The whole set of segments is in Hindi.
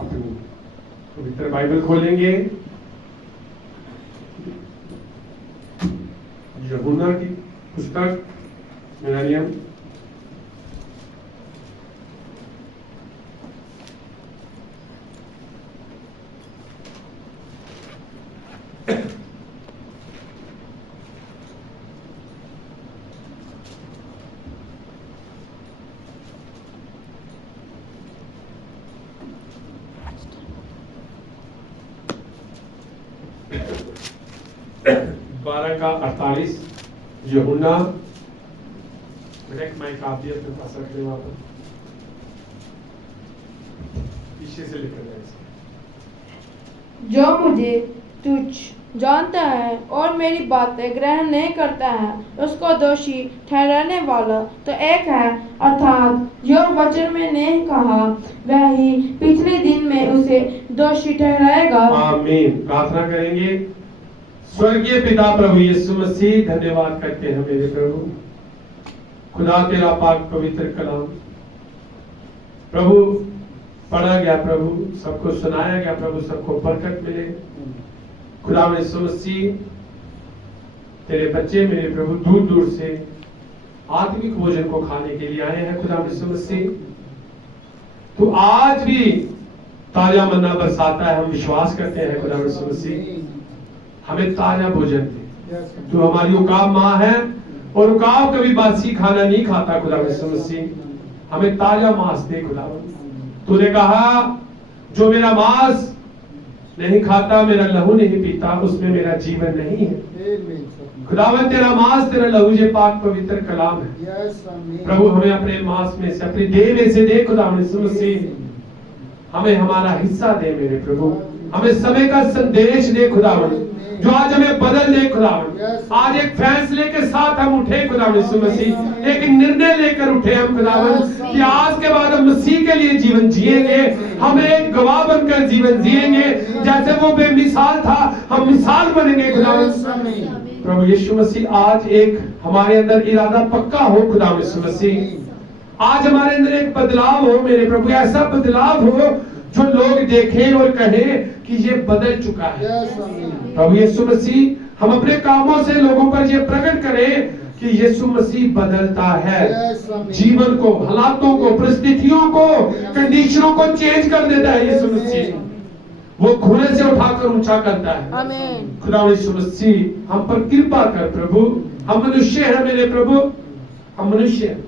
अपनी पवित्र बाइबल खोलेंगे, यूहन्ना की पुस्तक मिलेनियम, बारह का 48। यूहन्ना माइक आप भी अपने पास रख लें, वहां पर पीछे से लिखा जाए। जो मुझे तुच्छ जानता है और मेरी बातें ग्रहण नहीं करता है, उसको दोषी ठहराने वाला तो एक है, अर्थात जो वचन में नहीं कहा वही पिछले दिन में उसे दोषी ठहराएगा। आमीन। प्रार्थना करेंगे। स्वर्गीय पिता प्रभु यीशु मसीह, धन्यवाद करते हैं मेरे प्रभु, खुदा तेरा पाक पवित्र कलाम प्रभु पढ़ा गया, प्रभु सबको सुनाया गया, प्रभु सबको बरकत मिले। खुदा यीशु मसीह, तेरे बच्चे मेरे प्रभु दूर दूर से आत्मिक भोजन को खाने के लिए आए हैं। खुदा यीशु मसीह, तो आज भी ताजा मन्ना बरसाता है, हम विश्वास करते हैं। खुदा यीशु मसीह, हमें ताजा भोजन दे। तू हमारी उकाब माँ है और उकाब कभी बासी खाना नहीं खाता। खुदा यीशु मसीह, हमें ताजा मांस दे। खुदा, तूने कहा जो मेरा मांस नहीं खाता, मेरा लहू नहीं पीता, उसमें मेरा जीवन नहीं है। खुदावन, तेरा मांस तेरा लहू ये पाक पवित्र कलाम है। प्रभु, हमें अपने मांस में से, अपनी देह में से दे। खुदा यीशु मसीह, हमें हमारा हिस्सा दे मेरे प्रभु, हमें समय का संदेश दे खुदावन, जो आज हमें बदल दे खुदावन। आज एक फैसले के साथ हम उठे खुदा यीशु मसीह, एक निर्णय लेकर उठे हम खुदावन कि आज के बाद हम मसीह के लिए जीवन जिएंगे, हम एक गवाह बनकर जीवन जिएंगे। जैसे वो बेमिसाल था, हम मिसाल बनेंगे खुदावन। प्रभु यीशु मसीह, आज एक हमारे अंदर इरादा पक्का हो खुदा यीशु मसीह, आज हमारे अंदर एक बदलाव हो मेरे प्रभु, ऐसा बदलाव हो जो लोग देखें और कहें कि ये बदल चुका है। प्रभु यीशु मसीह, हम अपने कामों से लोगों पर ये प्रकट करें कि यीशु मसीह बदलता है, जीवन को, हालातों को, परिस्थितियों को, कंडीशनों को चेंज कर देता है। यीशु मसीह वो खुले से उठाकर ऊंचा करता है। खुदा यीशु मसीह, हम पर कृपा कर प्रभु, हम मनुष्य हैं मेरे प्रभु, हम मनुष्य हैं,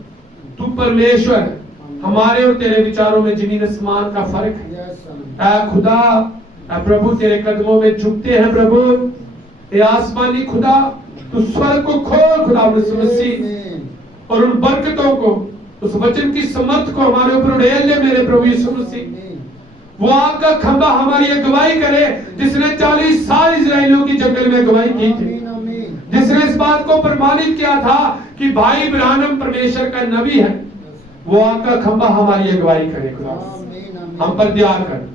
तू परमेश्वर है। हमारे और तेरे विचारों में जमीन आसमान का फर्क है। खुदा प्रभु, तेरे कदमों में झुकते हैं प्रभु। ये आसमानी खुदा, तू स्वर्ग को खोल खुदा यीशु मसीह, और उन बरकतों को, उस वचन की समर्थ को हमारे ऊपर उड़ेल ले मेरे प्रभु यीशु मसीह। वो आग का खंभा हमारी अगुवाई करे, जिसने 40 साल इजराइलियों की जंगल में अगुवाई की थी, जिसने इस बात को प्रमाणित किया था कि भाई इब्राहिम परमेश्वर का नबी है। वो आग का खंभा हमारी अगुवाई करे खुदा, हम पर दया कर।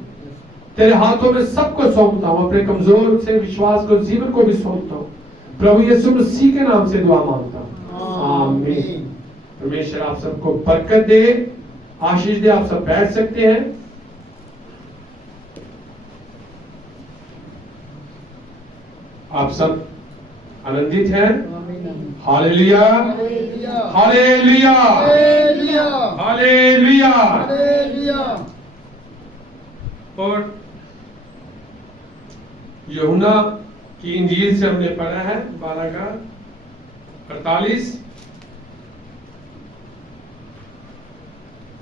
तेरे हाथों में सबको सौंपता हूँ, अपने कमजोर से विश्वास को, जीवन को भी सौंपता हूँ। प्रभु यीशु मसीह के नाम से दुआ मांगता हूँ, आमीन। परमेश्वर आप सबको बरकत दे, आशीष दे। आप सब बैठ सकते हैं। आप सब आनंदित हैं? Hallelujah, hallelujah, hallelujah. और यूहन्ना की इंजील से हमने पढ़ा है 12 का 48,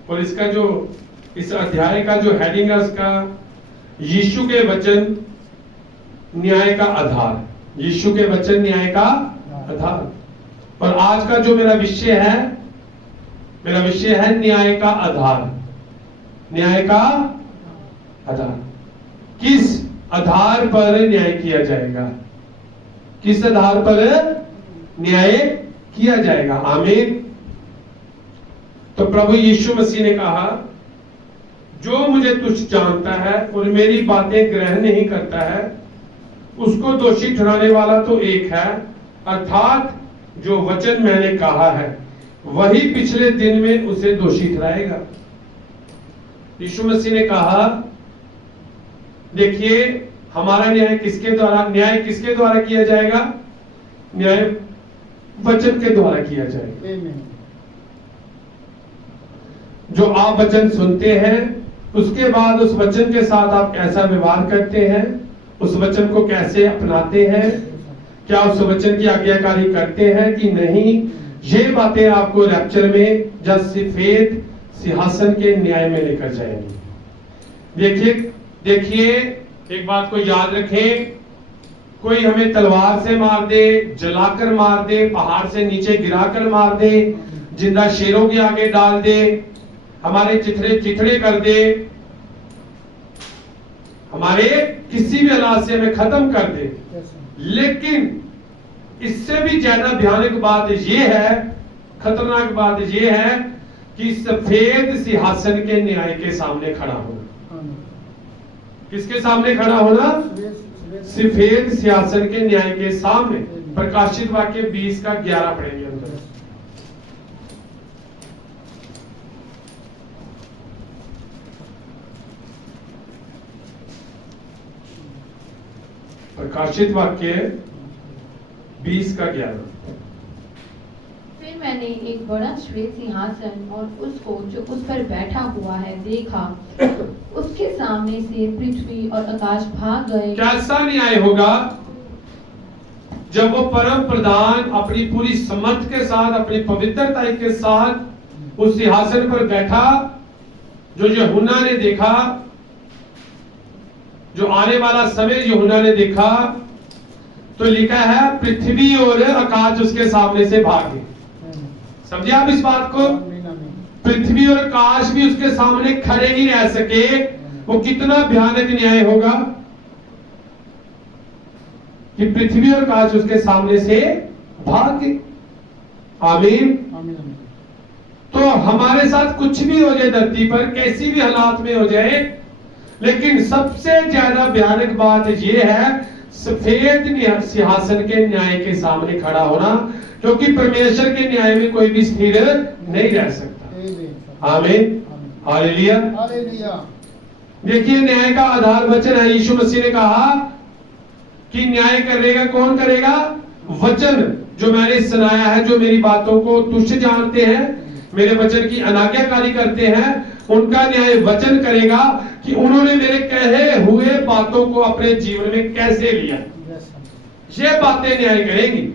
और इसका जो, इस अध्याय का जो हेडिंग है उसका, यीशु के वचन न्याय का आधार। यीशु के वचन न्याय का आधार। और आज का जो मेरा विषय है, मेरा विषय है न्याय का आधार। न्याय का आधार, किस आधार पर न्याय किया जाएगा, किस आधार पर न्याय किया जाएगा। आमीन। तो प्रभु यीशु मसीह ने कहा, जो मुझे तुच्छ जानता है और मेरी बातें ग्रहण नहीं करता है, उसको दोषी ठहराने वाला तो एक है, अर्थात जो वचन मैंने कहा है वही पिछले दिन में उसे दोषी ठहराएगा। यीशु मसीह ने कहा देखिए हमारा न्याय किसके द्वारा किया जाएगा? न्याय वचन के द्वारा किया जाएगा। जो आप वचन सुनते हैं उसके बाद उस वचन के साथ आप कैसा व्यवहार करते हैं, उस वचन को कैसे अपनाते हैं, क्या उस वचन की आज्ञाकारी करते हैं कि नहीं, ये बातें आपको रैप्चर में जब सफेद सिंहासन के न्याय में लेकर जाएंगे। देखिए एक बात को याद रखें, कोई हमें तलवार से मार दे, जलाकर मार दे, पहाड़ से नीचे गिराकर मार दे, जिंदा शेरों के आगे डाल दे, हमारे चिथड़े कर दे, हमारे किसी भी हालात से हमें खत्म कर दे, लेकिन इससे भी ज्यादा भयानक बात यह है, खतरनाक बात यह है कि सफेद सिंहासन के न्याय के सामने खड़ा होना। किसके सामने खड़ा होना? सफेद सिंहासन के न्याय के सामने। प्रकाशित वाक्य 20 का 11 पढ़ेंगे हम। प्रकाशित वाक्य 20 का 11। फिर मैंने एक बड़ा श्वेत सिंहासन और उसको जो उस पर बैठा हुआ है देखा। उसके सामने से पृथ्वी और आकाश भाग गए। कैसा न्याय होगा जब वो परम प्रधान अपनी पूरी समर्थ के साथ, अपनी पवित्रता के साथ उस सिंहासन पर बैठा, जो यूहन्ना ने देखा, जो आने वाला समय यूहन्ना ने देखा, तो लिखा है पृथ्वी और आकाश उसके सामने से भागे। समझे आप इस बात को? पृथ्वी और आकाश भी उसके सामने खड़े ही रह सके। वो कितना भयानक न्याय होगा कि पृथ्वी और आकाश उसके सामने से भागे। आमीन। तो हमारे साथ कुछ भी हो जाए धरती पर, कैसी भी हालात में हो जाए, लेकिन सबसे ज्यादा भयानक बात यह है सफेद सिंहासन के न्याय के सामने खड़ा होना, क्योंकि परमेश्वर के न्याय में कोई भी स्थिर नहीं रह सकता। आमीन, हालेलुया। देखिए न्याय का आधार वचन है। यीशु मसीह ने कहा कि न्याय करेगा कौन? करेगा वचन जो मैंने सुनाया है, जो मेरी बातों को तुच्छ जानते हैं, मेरे वचन की अनाज्ञाकारी करते हैं, उनका न्याय वचन करेगा कि उन्होंने मेरे कहे हुए बातों को अपने जीवन में कैसे लिया। ये बातें न्याय करेंगी।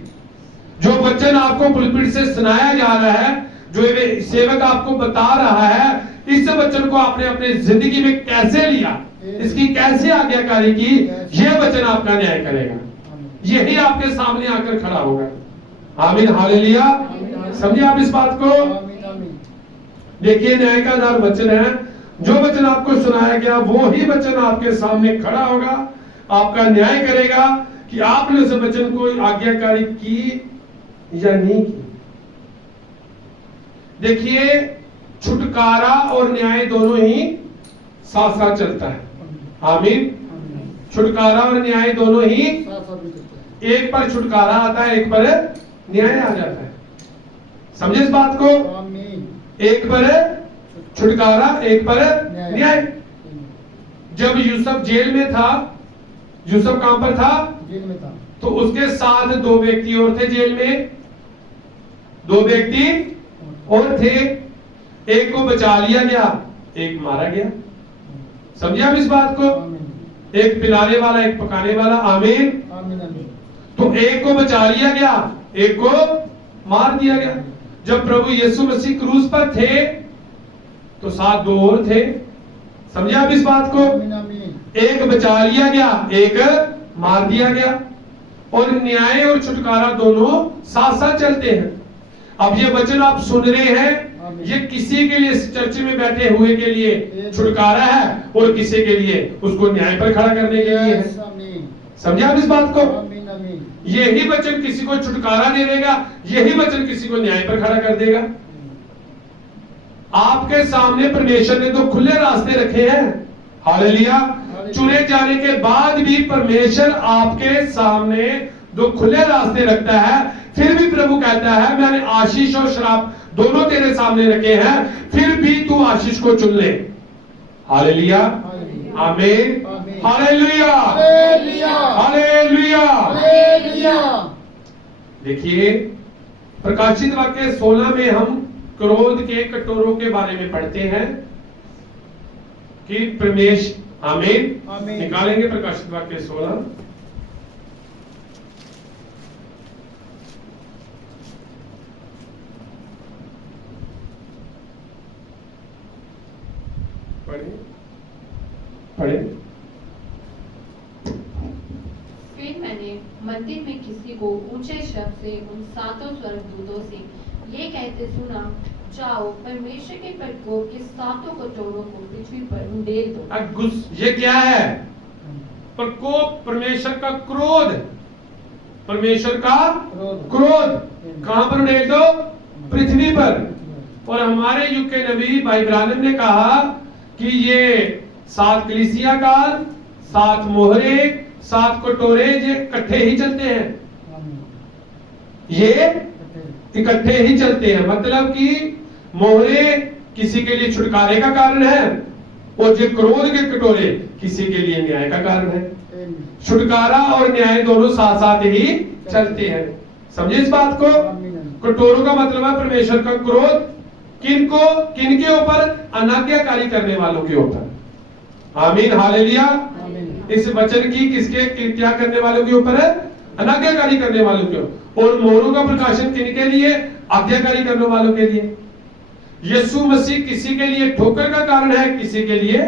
जो वचन आपको पुलपिट से सुनाया जा रहा है, जो सेवक आपको बता रहा है, इस वचन को आपने अपने जिंदगी में कैसे लिया, इसकी कैसे आज्ञाकारी की, यह वचन आपका न्याय करेगा। यही आपके सामने आकर खड़ा होगा। आमीन, हालेलुया। समझिए आप इस बात को। देखिए न्याय का आधार वचन है। जो वचन आपको सुनाया गया वो ही वचन आपके सामने खड़ा होगा, आपका न्याय करेगा कि आपने उस वचन को आज्ञाकारी की या नहीं की। देखिए छुटकारा और न्याय दोनों ही साथ साथ चलता है। आमीन। छुटकारा और न्याय दोनों ही, एक पर छुटकारा आता है, एक पर न्याय आ जाता है। समझे इस बात को? एक पर छुटकारा, एक पर न्याय। जब यूसुफ जेल में था, यूसुफ कहां पर था? जेल में था। तो उसके साथ दो व्यक्ति और थे जेल में, दो व्यक्ति और थे। एक को बचा लिया गया, एक मारा गया। समझे आप इस बात को? एक पिलाने वाला, एक पकाने वाला। आमीन। तो एक को बचा लिया गया, एक को मार दिया गया। जब प्रभु यीशु मसीह क्रूस पर थे तो साथ दो और थे। समझे आप इस बात को? एक बचा लिया गया, एक मार दिया गया। और न्याय और छुटकारा दोनों साथ साथ चलते हैं। अब ये वचन आप सुन रहे हैं, ये किसी के लिए, इस चर्च में बैठे हुए के लिए छुटकारा है और किसी के लिए उसको न्याय पर खड़ा करने के लिए है। समझे आप इस बात को? यही वचन किसी को छुटकारा दे देगा, यही वचन किसी को न्याय पर खड़ा कर देगा। आपके सामने परमेश्वर ने तो खुले रास्ते रखे हैं। हालेलुया। चुने जाने के बाद भी परमेश्वर आपके सामने दो खुले रास्ते रखता है। फिर भी प्रभु कहता है मैंने आशीष और श्राप दोनों तेरे सामने रखे हैं, फिर भी तू आशीष को चुन ले। हालेलुया। आमीन, हालेलुया, हालेलुया, हालेलुया। हालेलुया। देखिए प्रकाशित वाक्य 16 में हम क्रोध के कटोरों के बारे में पढ़ते हैं कि परमेश्वर, आमीन, आमीन। निकालेंगे प्रकाशित वाक्य 16। पढ़े पढ़े। फिर मैंने मंदिर में किसी को ऊंचे शब्द से उन 7 स्वर्गदूतों से ये कहते सुना, जाओ परमेश्वर के प्रकोप के 7 कटोरों को पृथ्वी पर उंडेल दो। ये क्या है? प्रकोप, परमेश्वर का क्रोध, परमेश्वर का क्रोध कहां पर उंडेल दो? पृथ्वी पर। और हमारे युग के नबी भाई ब्रानम ने कहा कि ये 7 कलीसिया काल, 7 मोहरे, 7 कटोरे ये इकट्ठे ही चलते हैं, ये इकट्ठे ही चलते हैं। मतलब कि मोहरे किसी के लिए छुटकारे का कारण है और जो क्रोध के कटोरे किसी के लिए न्याय का कारण है। छुटकारा और न्याय दोनों साथ साथ ही चलते हैं। समझे इस बात को? कटोरों का मतलब है परमेश्वर का क्रोध, किनको, किनके ऊपर? अनाज्ञाकारी करने वालों के ऊपर। आमीन, हालेलुया। इस वचन की किसके, क्या करने वालों के ऊपर है? अनाज्ञाकारी करने वालों के ऊपर। और मोहरों का प्रकाशन किनके लिए? आज्ञाकारी करने वालों के लिए। यीशु मसीह किसी के लिए ठोकर का कारण है, किसी के लिए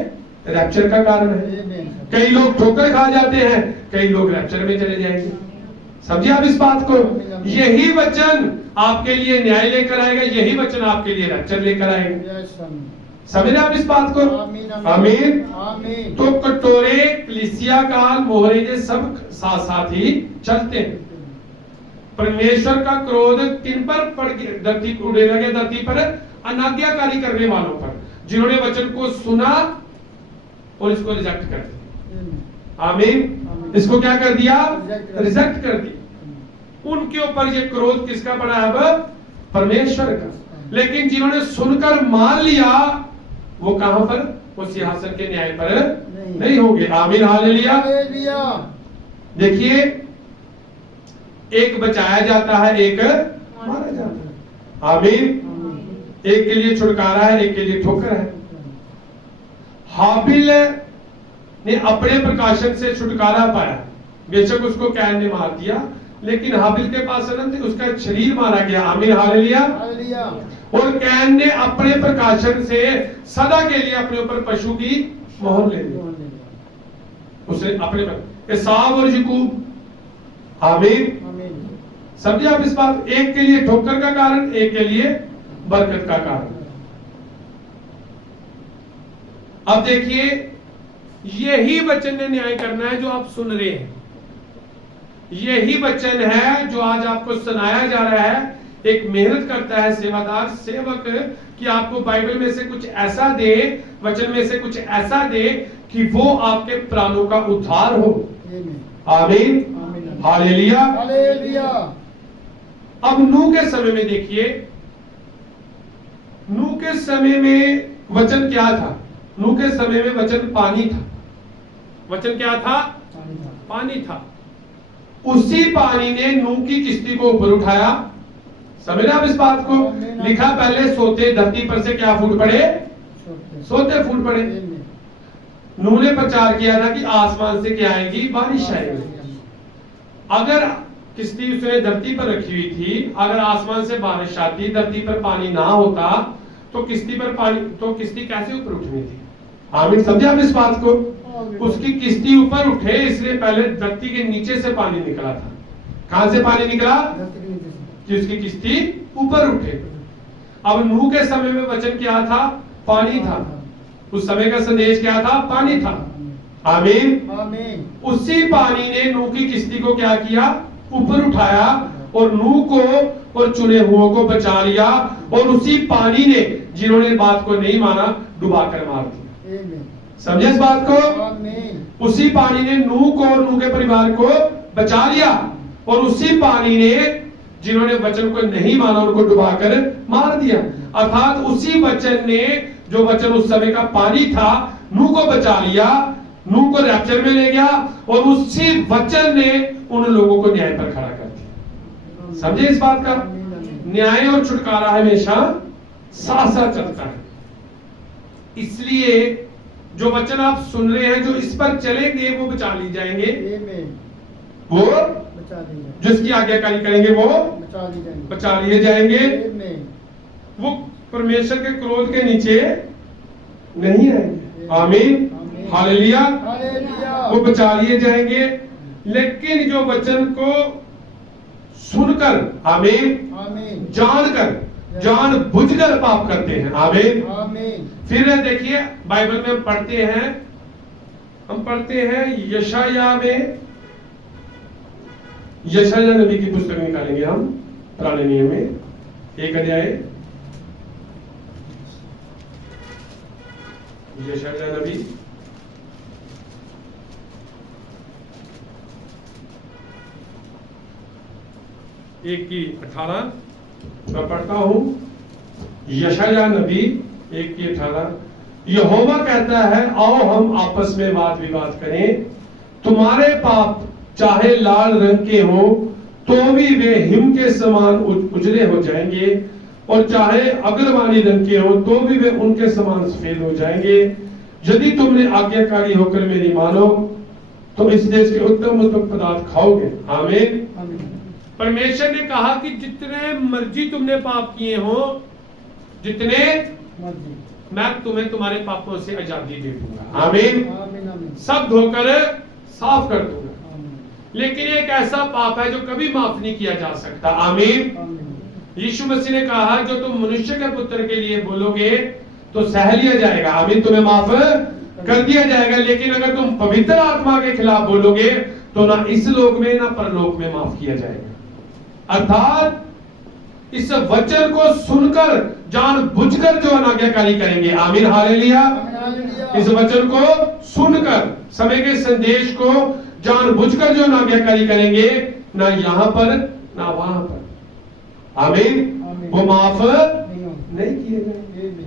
रैप्चर का कारण है। कई लोग ठोकर खा जाते हैं, कई लोग रैप्चर में चले जाएंगे। समझिए आप इस बात को? यही वचन आपके लिए न्याय लेकर आएगा, यही वचन आपके लिए रैप्चर लेकर आएगा। समझे आप इस बात को? आमीन। तो कटोरे, कलीसिया काल, मोहरे ये सब साथ साथ ही चलते हैं। परमेश्वर का क्रोध किन पर पड़ गया? धरती को उड़ेला गया, धरती पर अनाज्ञाकारी करने वालों पर, जिन्होंने वचन को सुना और इसको रिजेक्ट कर दिया। आमीन। इसको क्या कर दिया? रिजेक्ट कर दिया। उनके ऊपर ये क्रोध किसका पड़ा है? अब परमेश्वर का। लेकिन जिन्होंने सुनकर मान लिया वो कहां पर? वो सिंहासन के न्याय पर नहीं होंगे। आमीन, हालेलुया। देखिए एक बचाया जाता है, एक मारा जाता है। आमीन। एक के लिए छुटकारा है, एक के लिए ठोकर है। हाबिल ने अपने प्रकाशन से छुटकारा पाया, बेशक उसको कैन ने मार दिया, लेकिन हाबिल के पास अनंत, उसका शरीर मारा गया। आमीन, हालेलुया। और कैन ने अपने प्रकाशन से सदा के लिए अपने ऊपर पशु की मोहर ले ली, उसे अपने पर। एसाव और याकूब, आमीन। समझे आप इस बात? एक के लिए ठोकर का कारण, एक के लिए बरकत का कारण। अब देखिए यही वचन ने न्याय करना है जो आप सुन रहे हैं। यही वचन है जो आज आपको सुनाया जा रहा है। एक मेहनत करता है सेवादार, सेवक, कि आपको बाइबल में से कुछ ऐसा दे, वचन में से कुछ ऐसा दे कि वो आपके प्राणों का उद्धार हो। आमीन, हालेलुया, हालेलुया। अब नूह के समय में देखिए, नूह के समय में वचन क्या था? नूह के समय में वचन पानी था। वचन क्या था? पानी था। उसी पानी ने नूह की किश्ती को ऊपर उठाया। समझे आप इस बात को? लिखा पहले सोते धरती पर से क्या फूट पड़े? सोते फूट पड़े। नूह ने प्रचार किया था कि आसमान से क्या आएगी? बारिश आएगी। अगर किश्ती उसने धरती पर रखी हुई थी, अगर आसमान से बारिश आती, धरती पर पानी ना होता तो किश्ती पर पानी, तो किश्ती कैसे ऊपर उठनी थी? आमीन। समझे आप इस बात को? उसकी किश्ती ऊपर उठे इसलिए पहले धरती के नीचे से पानी निकला था। कहां से पानी निकला? कि उसकी किश्ती ऊपर उठे। अब नूह के समय में वचन क्या था? पानी था। उस समय का संदेश क्या था? पानी था। आमीन। उसी पानी ने नूह की किश्ती को क्या किया? ऊपर उठाया और नूह को और चुने हुओं को बचा लिया। और उसी पानी ने जिन्होंने बात को नहीं माना डुबाकर मार दिया। समझे इस बात को? उसी पानी ने नूह को और नूह के परिवार को बचा लिया और उसी पानी ने जिन्होंने वचन को नहीं माना उनको डुबाकर मार दिया। अर्थात उसी वचन ने, जो वचन उस समय का पानी था, नूह को बचा लिया नूह को रैप्चर में ले गया और उसी वचन ने उन लोगों को न्याय पर खड़ा कर दिया। समझे इस बात का? न्याय और छुटकारा हमेशा साथ साथ चलता है। इसलिए जो वचन आप सुन रहे हैं, जो इस पर चलेंगे वो बचा ली जाएंगे, वो जो इसकी आज्ञाकारी करेंगे वो बचा लिए जाएंगे, वो परमेश्वर के क्रोध के नीचे नहीं आएंगे। आमीन, हालेलुया। वो बचा लिए जाएंगे। लेकिन जो वचन को सुनकर, आमीन, जानकर, जानबूझकर पाप करते हैं, आमीन। फिर देखिए बाइबल में हम पढ़ते हैं यशाया में, यशाया नबी की पुस्तक निकालेंगे हम, पुराने नियम में 1 अध्याय, यशाया नबी 1:18 मैं पढ़ता हूं। यशाया नबी 1:18, यहोवा कहता है, आओ हम आपस में वाद विवाद करें। तुम्हारे पाप चाहे लाल रंग के हो तो भी वे हिम के समान उजले हो जाएंगे, और चाहे अग्रवानी रंग के हो तो भी वे उनके समान सफेद हो जाएंगे। यदि तुमने आज्ञाकारी होकर मेरी मानो तो इस देश के उत्तम उत्तम पदार्थ खाओगे। आमीन। परमेश्वर ने कहा कि जितने मर्जी तुमने पाप किए हो, जितने मैं तुम्हें तुम्हारे पापों से आजादी दे दूंगा। आमीन। सब धोकर साफ कर दूंगा। लेकिन एक ऐसा पाप है जो कभी माफ नहीं किया जा सकता। आमीन। यीशु मसीह ने कहा, जो तुम मनुष्य के पुत्र के लिए बोलोगे तो सह लिया जाएगा। आमीन, तुम्हें माफ कर दिया जाएगा। लेकिन अगर तुम पवित्र आत्मा के खिलाफ बोलोगे तो ना इस लोक में ना परलोक में माफ किया जाएगा। अर्थात इस वचन को सुनकर जानबूझकर जो अनाज्ञाकारी करेंगे, आमीन, हालेलुया। इस वचन को सुनकर, समय के संदेश को जानबूझकर जो अनाज्ञाकारी करेंगे, ना यहाँ पर ना वहां पर, आमीन, वो माफ नहीं किए जाएंगे।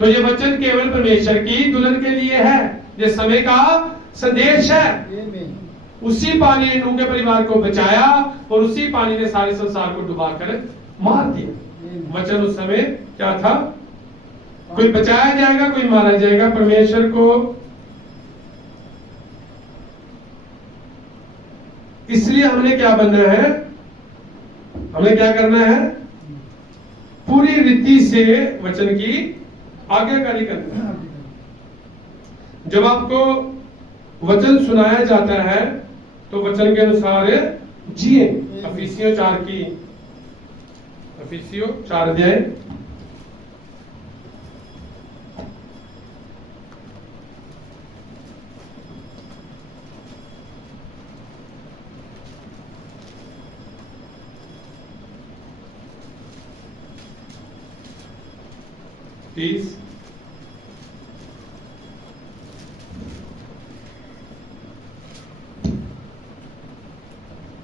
तो ये वचन केवल परमेश्वर की दुल्हन के लिए है, ये समय का संदेश है। उसी पानी ने नूह के परिवार को बचाया और उसी पानी ने सारे संसार को डुबाकर मार दिया। वचन उस समय क्या था? कोई बचाया जाएगा, कोई मारा जाएगा। परमेश्वर को इसलिए हमने क्या बनना है, हमें क्या करना है? पूरी रीति से वचन की आज्ञाकारी करना है। जब आपको वचन सुनाया जाता है तो वचन के अनुसार जिए। अफिसियों 4 अध्याय, प्लीज।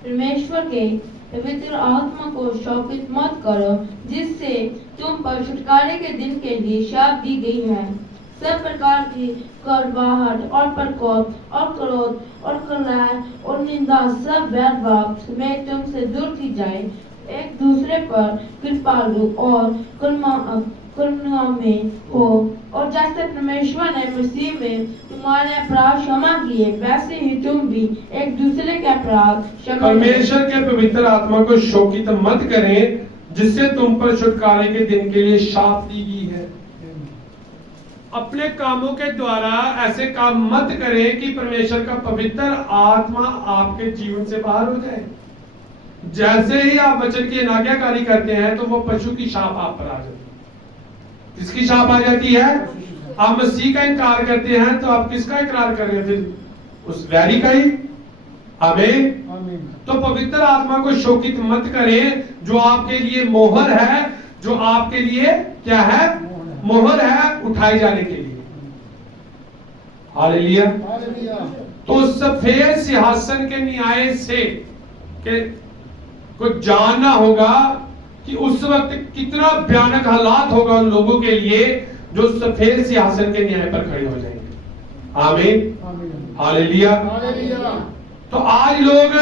परमेश्वर के पवित्र आत्मा को शोकित मत करो, जिससे तुम पर छुटकारे के दिन के लिए शाप दी गई है। सब प्रकार की कड़वाहट और प्रकोप और क्रोध और कलह और निंदा सब बैरभाव में तुमसे दूर की जाए। एक दूसरे पर कृपालु और करुणा में हो, और जैसे परमेश्वर ने मसीह में तुम्हारे अपराध क्षमा किए, वैसे ही तुम भी एक दूसरे के अपराध क्षमा। परमेश्वर के पवित्र आत्मा को शोकित मत करें, जिससे तुम पर छुटकारे के दिन के लिए शाप दी गई है। अपने कामों के द्वारा ऐसे काम मत करें कि परमेश्वर का पवित्र आत्मा आपके जीवन से बाहर हो जाए। जैसे ही आप वचन की अनाज्ञाकारी करते हैं तो वो पशु की शाप आप पर आ जाती है। किसकी शाप आ जाती है? आप मसीह का इनकार करते हैं तो आप किसका इकरार कर रहे हैं? फिर उस वैरी का ही। आमीन। तो पवित्र आत्मा को शोकित मत करें, जो आपके लिए मोहर है, जो आपके लिए क्या है? मोहर है उठाए जाने के लिए। हालेलुया। तो सफेद सिंहासन के न्याय से को जानना होगा कि उस वक्त कितना भयानक हालात होगा उन लोगों के लिए जो सफेद सिंहासन के न्याय पर खड़े हो जाएंगे। आमीन, आमीन। हालेलुया। हालेलुया। तो आज लोग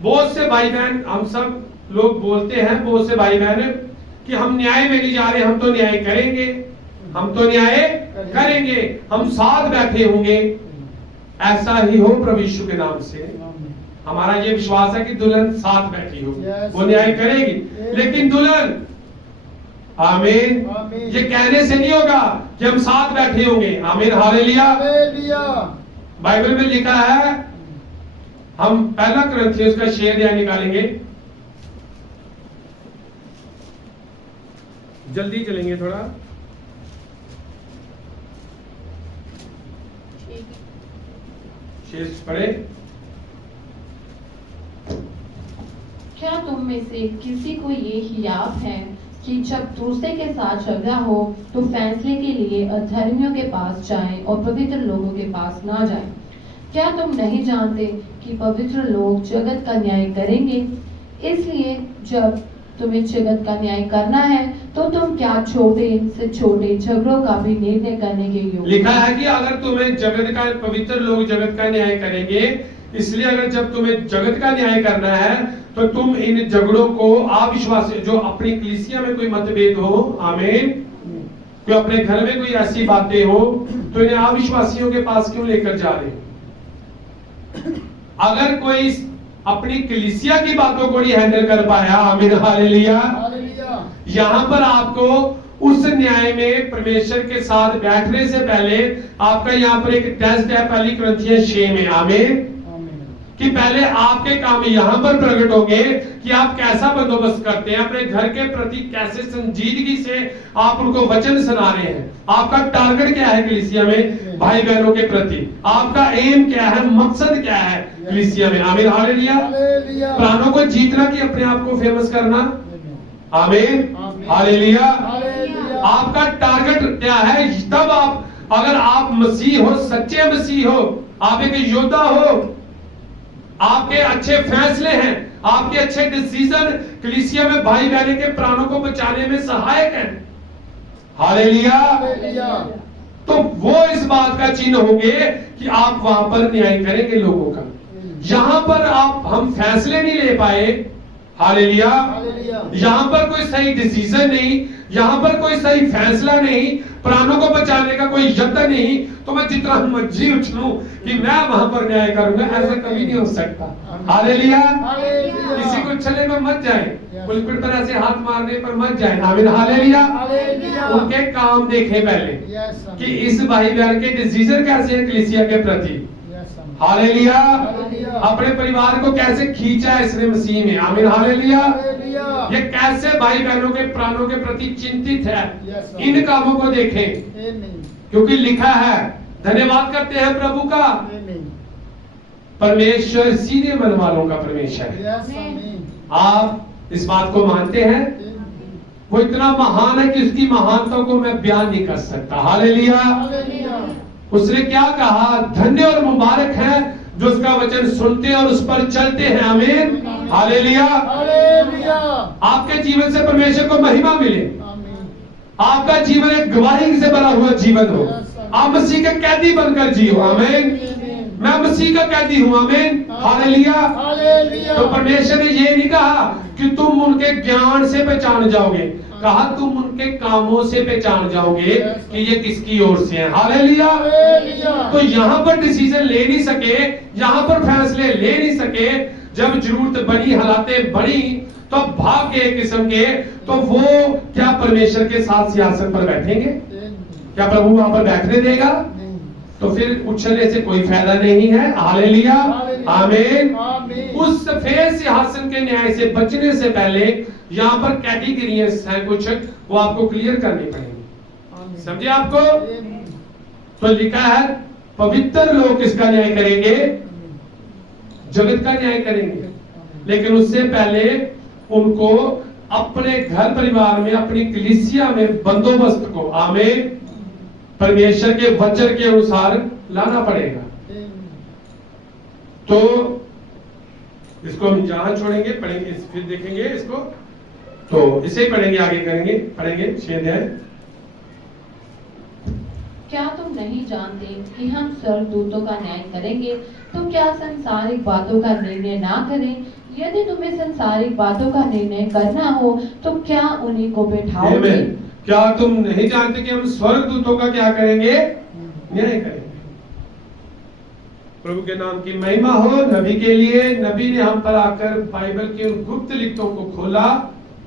बहुत से भाई बहन, हम सब लोग बोलते हैं, बहुत से भाई बहन कि हम न्याय में नहीं जा रहे, हम तो न्याय करेंगे, हम तो न्याय करेंगे, हम साथ बैठे होंगे। ऐसा ही हो प्रभु यीशु के नाम से। हमारा ये विश्वास है कि दुल्हन साथ बैठी हो, वो न्याय करेगी। लेकिन दुल्हन, आमीन, ये कहने से नहीं होगा कि हम साथ बैठे होंगे। आमीन, हालेलुया। हालेलुया। बाइबल में लिखा है, हम पहला कुरिन्थियों का शेर ध्यान निकालेंगे, जल्दी चलेंगे थोड़ा। शेर पढ़े। क्या तुम में से किसी को ये हियाव है कि जब दूसरे के साथ झगड़ा हो तो फैसले के लिए अधर्मियों के पास जाए और पवित्र लोगों के पास ना जाए? क्या तुम नहीं जानते कि पवित्र लोग जगत का न्याय करेंगे? इसलिए जब तुम्हें जगत का न्याय करना है तो तुम क्या छोटे से छोटे झगड़ों का भी निर्णय करने के योग्य? लिखा है कि अगर तुम्हें जगत का, पवित्र लोग जगत का न्याय करेंगे, इसलिए अगर जब तुम्हें जगत का न्याय करना है तो तुम इन झगड़ों को अविश्वासी, जो अपनी कलीसिया में कोई मतभेद हो, आमीन, कोई अपने घर में कोई ऐसी बातें हो, तो इन्हें अविश्वासियों के पास क्यों लेकर जा रहे हो? अगर कोई अपनी कलीसिया की बातों को नहीं हैंडल कर पाया, आमीन, हालेलुया, हालेलुया। यहां पर आपको उस न्याय में परमेश्वर के साथ बैठने से पहले आपका यहाँ पर एक टेस्ट है, पहली कुरिन्थियों 6 में, आमीन, कि पहले आपके काम यहाँ पर प्रकट होंगे कि आप कैसा बंदोबस्त करते हैं, अपने घर के प्रति कैसे संजीदगी से आप उनको वचन सुना रहे हैं। आपका टारगेट क्या है कलीसिया में भाई बहनों के प्रति? आपका एम क्या है, मकसद क्या है कलीसिया में? आमीन, हालेलुया। प्राणों को जीतना कि अपने आप को फेमस करना? आमीन, हालेलुया। आपका टारगेट क्या है? तब आप, अगर आप मसीह हो, सच्चे मसीह हो, आप एक योद्धा हो, आपके अच्छे फैसले हैं, आपके अच्छे डिसीजन कलीसिया में भाई बहन के प्राणों को बचाने में सहायक हैं, हालेलुया, तो वो इस बात का चिन्ह होंगे कि आप वहां पर न्याय करेंगे लोगों का। यहां पर हम फैसले नहीं ले पाए, हालेलुया, यहां पर कोई सही डिसीजन नहीं, यहां पर कोई सही फैसला नहीं, प्राणों को बचाने का कोई यत्न नहीं, तो मैं जितना मर्जी उछलूं कि मैं वहां पर न्याय करूंगा, ऐसा कभी नहीं हो सकता। हालेलुया। किसी को उछलने पर मत जाए, पुलपिट पर ऐसे हाथ मारने पर मत जाए, आमीन, हालेलुया। उनके काम देखें पहले कि इस भाई बहन के डिसीजन कैसे हैं कलीसिया के प्रति, हालेलुया, अपने परिवार को कैसे खींचा है इसने मसीह में, आमीन, हालेलुया, ये कैसे भाई बहनों के प्राणों के प्रति चिंतित है, इन कामों को देखें, क्योंकि लिखा है, धन्यवाद करते हैं प्रभु का, परमेश्वर सीधे मन वालों का परमेश्वर है। आप इस बात को मानते हैं? वो इतना महान है कि उसकी महानता को मैं बयान नहीं कर सकता, हालेलुया। उसने क्या कहा? धन्य और मुबारक है जो उसका वचन सुनते हैं और उस पर चलते हैं, आमीन, हालेलुया। आपके जीवन से परमेश्वर को महिमा मिले, आपका जीवन एक गवाही से भरा हुआ जीवन हो, आप मसीह के कैदी बनकर जियो, आमीन, मैं मसीह का कैदी हूं, आमीन, हालेलुया। तो परमेश्वर ने ये नहीं कहा कि तुम उनके ज्ञान से पहचान जाओगे, कहा तुम उनके कामों से पहचान जाओगे कि ये किसकी ओर से है, हालेलुया। तो यहाँ पर डिसीजन ले नहीं सके, यहाँ पर फैसले ले नहीं सके, जब जरूरत बनी, हालातें बनी, तो भाग गए किस्म के, तो वो क्या परमेश्वर के साथ सिंहासन पर बैठेंगे? क्या प्रभु वहां पर बैठने देगा? तो फिर उछलने से कोई फायदा नहीं है, हालेलुया, आमीन। उस सफेद सिंहासन के न्याय से बचने से पहले यहाँ पर कैटेगरीज हैं कुछ, वो आपको क्लियर करनी पड़ेगी, समझे आपको? तो लिखा है पवित्र लोग किसका न्याय करेंगे? जगत का न्याय करेंगे, लेकिन उससे पहले उनको अपने घर परिवार में, अपनी कलीसिया में बंदोबस्त को, आमीन, परमेश्वर के वचन के अनुसार लाना पड़ेगा। तो इसको हम जहां छोड़ेंगे, पढ़ेंगे, फिर देखेंगे इसको, तो इसे पढ़ेंगे, आगे करेंगे, पढ़ेंगे 6 अध्याय। क्या तुम नहीं जानते कि हम स्वर्गदूतों का न्याय करेंगे? तो क्या संसारिक बातों का निर्णय ना करें? यदि तुम्हें संसारिक बातों का निर्णय करना हो तो क्या उन्हीं को बैठाओगे? आमीन। क्या तुम नहीं जानते कि हम स्वर्गदूतों का क्या करेंगे? न्याय करेंगे। प्रभु के नाम की महिमा हो। नबी के लिए नबी ने हम पर आकर बाइबल के उन गुप्त लिखतों को खोला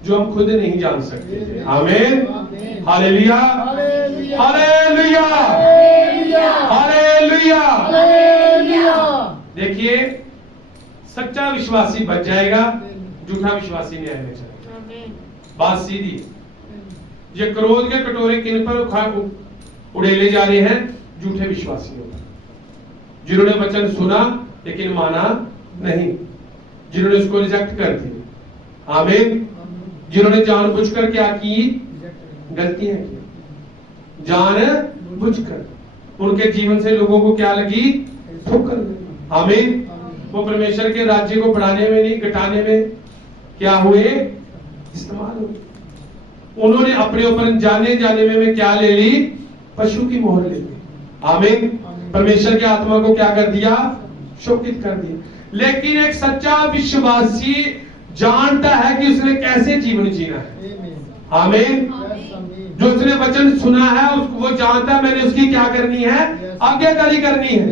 जो हम खुद नहीं जान सकते थे। आमीन। Hallelujah, hallelujah, hallelujah, hallelujah, hallelujah. देखिए, सच्चा विश्वासी बच जाएगा, झूठा विश्वासी न्याय में जाएगा। आमीन। बात सीधी। ये क्रोध के कटोरे किन पर उड़ेले जा रहे हैं? झूठे विश्वासियों पर, जिन्होंने वचन सुना लेकिन माना नहीं, जिन्होंने उसको रिजेक्ट कर दिया। आमीन। जिन्होंने जानबूझकर क्या की? गलतियां की, जानबूझकर उनके जीवन से लोगों को क्या लगी? ठोकर लगी। आमीन। वो परमेश्वर के राज्य को बढ़ाने में नहीं, घटाने में क्या हुए? इस्तेमाल हुए। उन्होंने अपने ऊपर जाने में क्या ले ली? पशु की मोहर ले ली। आमीन। परमेश्वर की आत्मा को क्या कर दिया? शोकित कर दिया। लेकिन एक सच्चा विश्वासी जानता है कि उसने कैसे जीवन जीना है। आमीन। जो उसने वचन सुना है उसको वो जानता है मैंने उसकी क्या करनी है? आज्ञाकारी करनी है।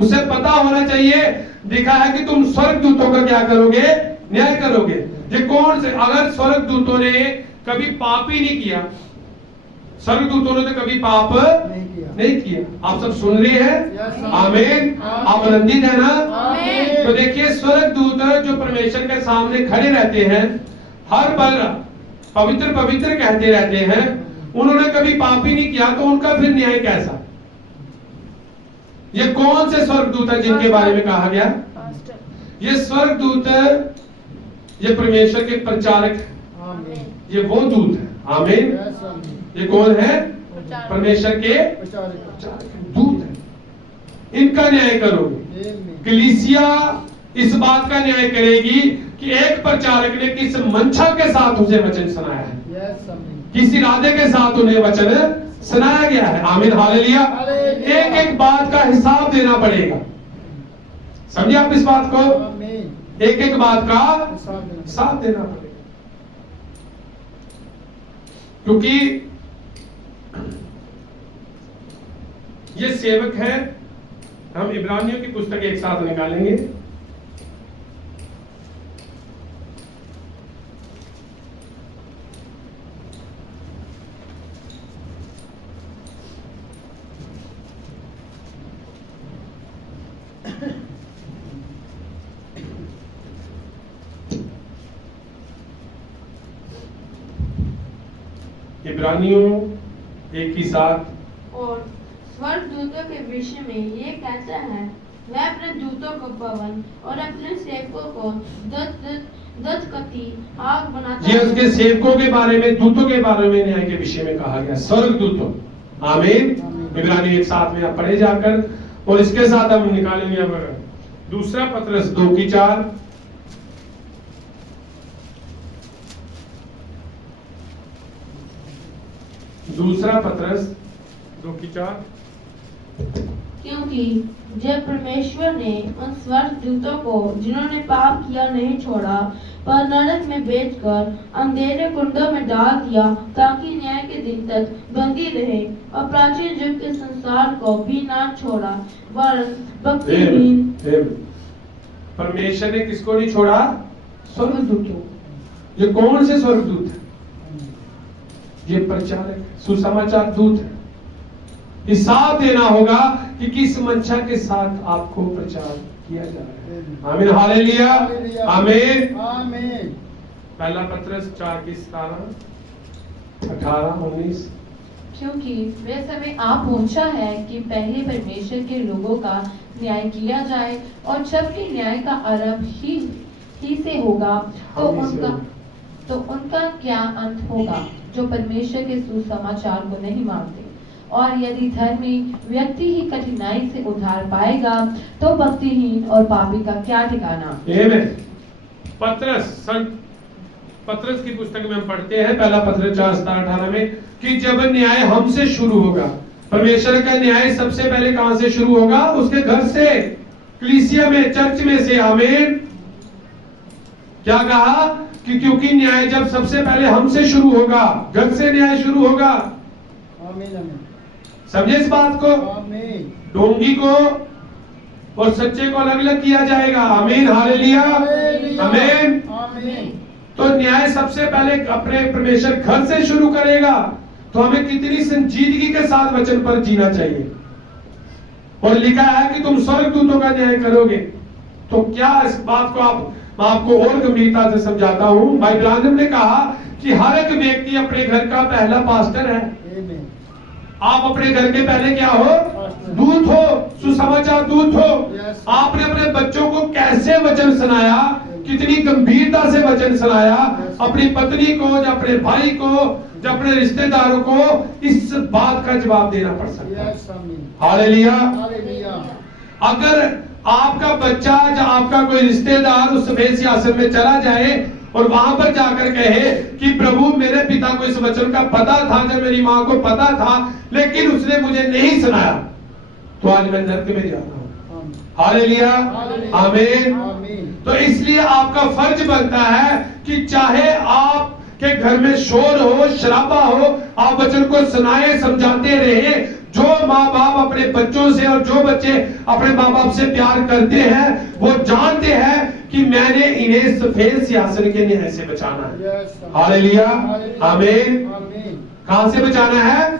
उसे पता होना चाहिए, लिखा है कि तुम स्वर्गदूतों का क्या करोगे? न्याय करोगे। ये कौन से? अगर स्वर्गदूतों ने कभी पाप ही नहीं किया, स्वर्गदूतों ने तो कभी पाप नहीं किया। आप सब सुन रहे हैं? आमीन। आप आनंदित है ना? तो देखिए, स्वर्गदूत जो परमेश्वर के सामने खड़े रहते हैं, हर पल पवित्र पवित्र कहते रहते हैं, उन्होंने कभी पाप ही नहीं किया, तो उनका फिर न्याय कैसा? ये कौन से स्वर्गदूत है जिनके बारे में कहा गया? ये स्वर्गदूत, ये परमेश्वर के प्रचारक, ये वो दूत है। आमीन। ये कौन है? परमेश्वर के दूत है। इनका न्याय करोगे। कलीसिया इस बात का न्याय करेगी कि एक प्रचारक ने किस मंशा के साथ उसे वचन सुनाया है, किस इरादे के साथ उन्हें वचन सुनाया गया है। आमीन। हालेलुया। एक एक बात का हिसाब देना पड़ेगा। समझिए आप इस बात को? एक एक बात का हिसाब देना पड़ेगा, क्योंकि ये सेवक है। हम इब्रानियों की पुस्तक एक साथ निकालेंगे। इब्रानियों 1:7। और स्वर्गदूतों के विषय में ये कहता है, मैं अपने दूतों को पवन और अपने सेवकों को दत्कती आग बनाता ये उसके सेवकों के बारे में, दूतों के बारे में न्याय के विषय में कहा गया, स्वर्गदूतों। आमीन। इब्रानियों 1:7 में आप पढ़े जाकर, और इसके साथ हम निकालेंगे अब दूसरा पत्रस 2:4। दूसरा पत्रस 2:4। क्योंकि जब परमेश्वर ने उन स्वर्गदूतों को जिन्होंने पाप किया नहीं छोड़ा, पर नरक में बेचकर अंधेरे कुंडों में डाल दिया, ताकि न्याय के दिन तक बंदी रहे, और प्राचीन युग के संसार को भी ना छोड़ा, वरन भक्तिहीन। परमेश्वर ने किसको नहीं छोड़ा? स्वर्गदूतों। ये कौन से स्वर्गदूत है? ये प्रचारक, सुसमाचार दूत है। हिसाब देना होगा कि किस मंशा के साथ आपको प्रचार किया जा रहा है। आमीन। हालेलुया। आमीन। आमीन। पहला पत्रस 4:17, 18, 19। क्योंकि वह समय आ पहुंचा है कि पहले परमेश्वर के लोगों का न्याय किया जाए, और जबकि न्याय का आरंभ ही से होगा, तो उनका क्या अंत होगा जो परमेश्वर के सुसमाचार को नहीं मानते। और यदि धर्मी व्यक्ति ही कठिनाई से उद्धार पाएगा, तो भक्तिहीन और पापी का क्या ठिकाना। पत्रस की पुस्तक में हम पढ़ते हैं, पहला पत्रस 4:17-18 में, कि जब न्याय हमसे शुरू होगा परमेश्वर का न्याय सबसे पहले कहां से शुरू होगा? उसके घर से, कलीसिया में, चर्च में से। आमीन। क्या कहा कि क्योंकि न्याय जब सबसे पहले हमसे शुरू होगा, घर से न्याय शुरू होगा। आमीन आमीन समझे इस बात को? आमीन ढोंगी को और सच्चे को अलग अलग किया जाएगा। आमीन हालेलुया आमीन। आमीन तो न्याय सबसे पहले अपने परमेश्वर घर से शुरू करेगा। तो हमें कितनी संजीदगी के साथ वचन पर जीना चाहिए। और लिखा है कि तुम स्वर्गदूतों का न्याय करोगे। तो क्या इस बात को मैं आपको और गंभीरता से समझाता हूं। भाई ब्रानम ने कहा कि हर एक व्यक्ति अपने घर का पहला पास्टर है। आमीन आप अपने घर के पहले क्या हो? दूत हो, सुसमाचार दूत हो। आपने अपने बच्चों को कैसे वचन सुनाया, कितनी गंभीरता से वचन सुनाया, अपनी पत्नी को या अपने भाई को या अपने रिश्तेदारों को, इस बात का जवाब देना पड़ सकता है। हालेलुया। हालेलुया अगर आपका बच्चा या आपका कोई रिश्तेदार उस सफेद सिंहासन में चला जाए और वहां पर जाकर कहे कि प्रभु मेरे पिता को इस वचन का पता था, जब मेरी माँ को पता था, लेकिन उसने मुझे नहीं सुनाया, तो आज मैं नरक में जाता हूँ। हालेलुया आमीन। तो इसलिए आपका फर्ज बनता है कि चाहे आपके घर में शोर हो, शराबा हो, आप वचन को सुनाए, समझाते रहे। जो माँ बाप अपने बच्चों से और जो बच्चे अपने माँ बाप से प्यार करते हैं, वो जानते हैं कि मैंने इन्हें सफेद सिंहासन के न्याय से बचाना है। हालेलुया आमीन। कहां से बचाना है?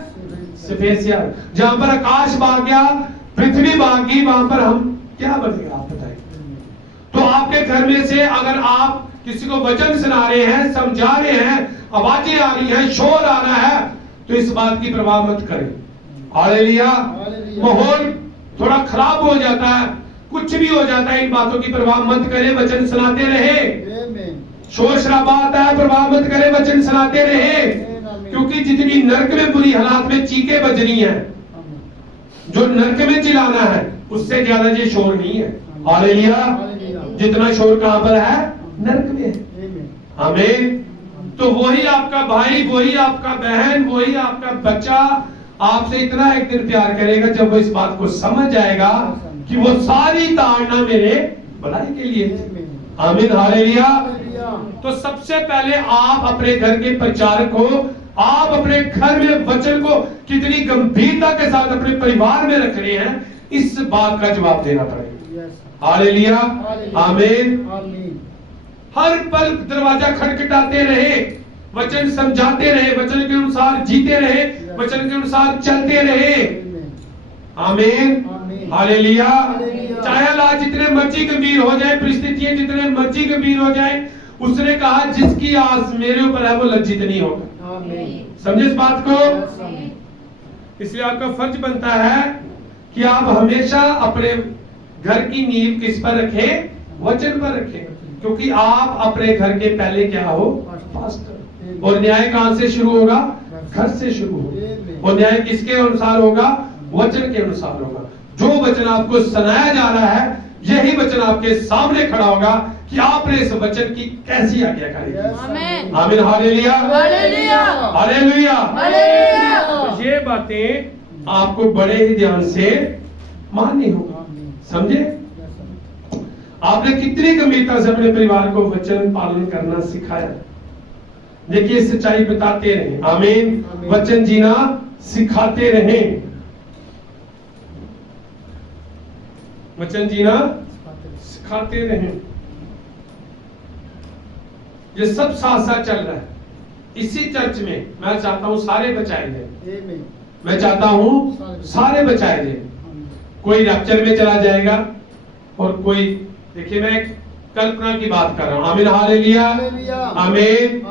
सफेद सिंहासन। जहां पर आकाश भाग गया, पृथ्वी भाग गई, वहां पर हम क्या बनेगा? आप बताइए। तो आपके घर में से अगर आप किसी को वचन सुना रहे हैं, समझा रहे हैं, आवाजें आ रही हैं, शोर आ रहा है, तो इस बात की परवाह मत करें। हालेलुया। माहौल थोड़ा खराब हो जाता है, कुछ भी हो जाता है, इन बातों की परवाह मत करें, वचन सुनाते रहे। शोर शराबा आता है, परवाह मत करें, वचन सुनाते रहे। क्योंकि जितनी नरक में बुरी हालात में चीखें बज रही हैं, जो नरक में चिल्लाना है, उससे ज्यादा ये शोर नहीं है। हालेलुया। जितना शोर कहां पर है? नरक में है। आमीन। तो वही आपका भाई, वही आपका बहन, वही आपका बच्चा आपसे इतना एक दिन प्यार करेगा जब वो इस बात को समझ जाएगा कि वो सारी ताड़ना मेरे भलाई के लिए। आमीन हालेलुया। तो सबसे पहले आप अपने घर के प्रचारक हो। आप अपने घर में वचन को कितनी गंभीरता के साथ अपने परिवार में रख रहे हैं, इस बात का जवाब देना पड़ेगा। हालेलुया आमीन। हर पल दरवाजा खटखटाते रहे, वचन समझाते रहे, वचन के अनुसार जीते रहे, वचन के अनुसार चलते रहे। आमीन हालेलुया। चाहे हालात जितने मर्जी गंभीर हो जाए, परिस्थितियां जितने मर्जी गंभीर हो जाए, उसने कहा जिसकी आस मेरे ऊपर है वो लज्जित नहीं होगा। समझे इस बात को? इसलिए आपका फर्ज बनता है कि आप हमेशा अपने घर की नींव किस पर रखें? वचन पर रखें। क्योंकि आप अपने घर के पहले क्या हो? पास्टर। और न्याय कहां से शुरू होगा? घर से शुरू होगा। और न्याय किसके अनुसार होगा? वचन के अनुसार होगा। जो वचन आपको सुनाया जा रहा है, यही वचन आपके सामने खड़ा होगा कि आपने इस वचन की कैसी आज्ञाकारी की। आमीन। आमीन हालेलुया हालेलुया हालेलुया। हालेलुया। तो ये बातें आपको बड़े ही ध्यान से माननी होगी। समझे? आपने कितनी गंभीरता से अपने परिवार को वचन पालन करना सिखाया। देखिए, सच्चाई बताते रहे। आमीन। वचन जीना सिखाते रहे। वचन जीना सिखाते रहे। ये सब साथ साथ चल रहा है इसी चर्च में। मैं चाहता हूं सारे बचाए जाए। मैं चाहता हूं सारे बचाए जाए। कोई रैप्चर में चला जाएगा और कोई, देखिए मैं कल्पना की बात कर रहा हूं। आमीन हालेलुया आमीन।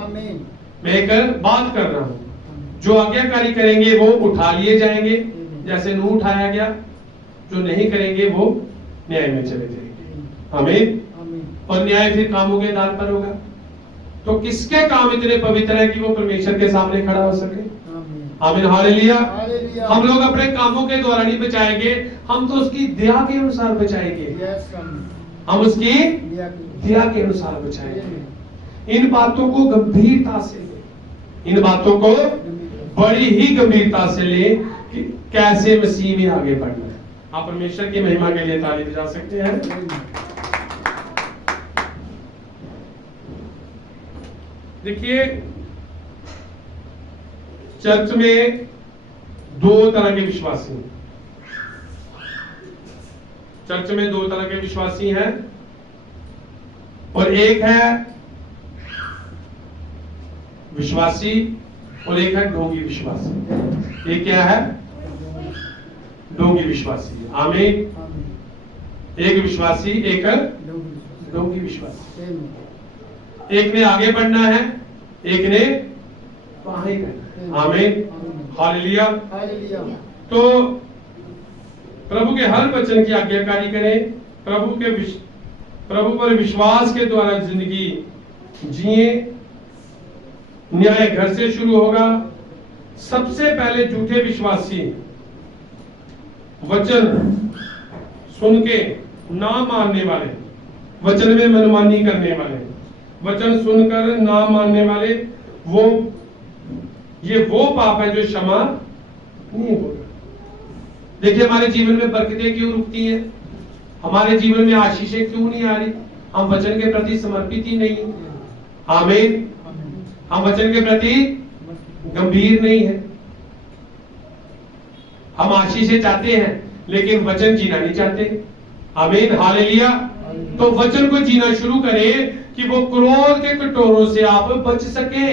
मैं एक बात कर रहा हूं। जो आज्ञाकारी करेंगे वो उठा लिए जाएंगे, जैसे नूह उठाया गया। जो नहीं करेंगे वो न्याय में चले जाएंगे। आमीन। और न्याय फिर कामों के आधार पर होगा। तो किसके काम इतने पवित्र है कि वो परमेश्वर के सामने खड़ा हो सके? आमीन हालेलुया। हम लोग अपने कामों के द्वारा नहीं बचाएंगे, हम तो उसकी दया के अनुसार बचाएंगे। हम उसकी दया के अनुसार बचाएंगे। इन बातों को गंभीरता से ले, इन बातों को बड़ी ही गंभीरता से ले कि कैसे मसीह में आगे बढ़ना है। आप परमेश्वर की महिमा के लिए ताली बजा सकते हैं। देखिए, चर्च में दो तरह के विश्वासी हैं। चर्च में दो तरह के विश्वासी हैं, और एक है विश्वासी और एक है ढोंगी विश्वासी। एक क्या है? ढोंगी विश्वासी। आमीन। एक विश्वासी, एक ढोंगी विश्वासी। एक ने आगे बढ़ना है, एक ने बाहें करना है। आमीन, हालेलुया। तो प्रभु के हर वचन की आज्ञाकारी करें, प्रभु पर विश्वास के द्वारा जिंदगी जिए। न्याय घर से शुरू होगा। सबसे पहले झूठे विश्वासी वचन सुन के ना मानने वाले, वचन में मनमानी करने वाले, वचन सुनकर ना मानने वाले, ये वो पाप है जो क्षमा नहीं होगा। देखिए, हमारे जीवन में बरकतें क्यों रुकती हैं? हमारे जीवन में आशीषें क्यों नहीं आ रही? हम वचन के प्रति समर्पित ही नहीं। आमीन। हम वचन के प्रति गंभीर नहीं है। हम आशीषें चाहते हैं लेकिन वचन जीना नहीं चाहते। आमीन, हालेलुया। तो वचन को जीना शुरू करें कि वो क्रोध के कटोरों से आप बच सके।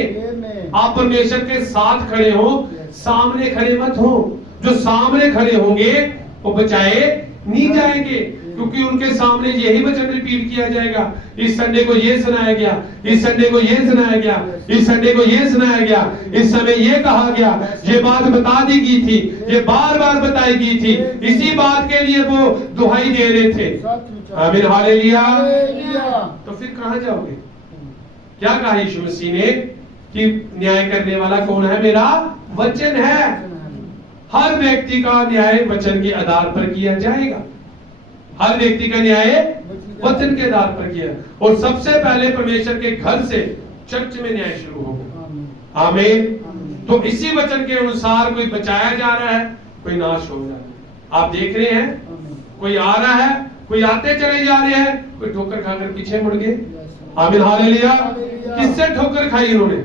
आप परमेश्वर के साथ खड़े हो, सामने खड़े मत हो। जो सामने खड़े होंगे वो बचाए नहीं जाएंगे, क्योंकि उनके सामने यही वचन रिपीट किया जाएगा। इस संडे को ये सुनाया गया, इस संडे को ये सुनाया गया, इस संडे को ये सुनाया गया, इस समय ये कहा गया, ये बात बता दी गई थी, ये बार बार बताई गई थी। इसी बात के लिए वो दुहाई दे रहे थे। आमीन, हालेलुया। तो फिर कहां जाओगे? क्या कहा यीशु मसीह ने कि न्याय करने वाला कौन है? मेरा वचन है। हर व्यक्ति का न्याय वचन के आधार पर किया जाएगा। हर व्यक्ति का न्याय वचन के आधार पर किया। और सबसे पहले परमेश्वर के घर से, चर्च में न्याय शुरू होगा। आमीन। तो इसी वचन के अनुसार कोई बचाया जा रहा है, कोई नाश हो जा रहा है। आप देख रहे हैं, कोई आ रहा है, कोई आते चले जा रहे हैं, कोई ठोकर खाकर पीछे मुड़ गए। आमीन, हालेलुया। किससे ठोकर खाई इन्होंने?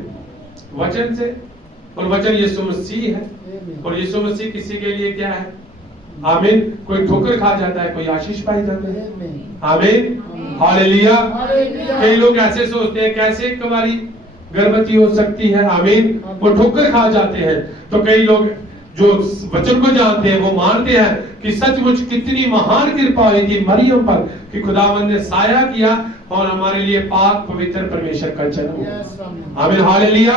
वचन से। और वचन यीशु मसीह है। और यीशु मसीह किसी के लिए क्या है? आमीन। कोई ठोकर खा जाता है, कोई आशीष पाई जाता है। आमीन, हालेलुया। कई लोग ऐसे सोचते हैं, कैसे कुंवारी गर्भवती हो सकती है? आमीन। वो ठोकर खा जाते हैं। तो कई लोग जो वचन को जानते हैं वो मानते हैं कि सचमुच कितनी महान कृपा हुई थी मरियम पर कि खुदावंद ने साया किया और हमारे लिए पाक पवित्र परमेश्वर का जन्म हुआ। आमीन, हालेलुया।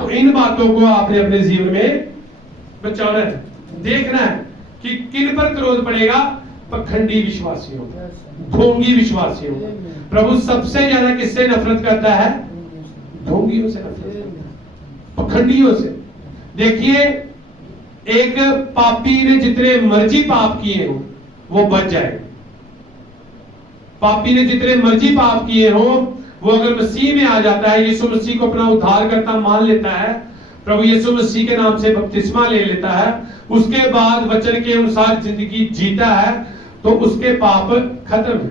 तो इन बातों को आपने अपने जीवन में बचाना है, देखना है कि किन पर क्रोध पड़ेगा? पखंडी विश्वासियों, ढोंगी विश्वासियों। प्रभु सबसे ज्यादा किससे नफरत करता है? ढोंगियों से नफरत करता है, पखंडियों से। देखिए, एक पापी ने जितने मर्जी पाप किए हो वो बच जाए। पापी ने जितने मर्जी पाप किए हो, वो अगर मसीह में आ जाता है, यीशु मसीह को अपना उद्धारकर्ता मान लेता है, प्रभु यीशु मसीह के नाम से बपतिस्मा ले लेता है, उसके बाद वचन के अनुसार जिंदगी जीता है, तो उसके पाप खत्म है।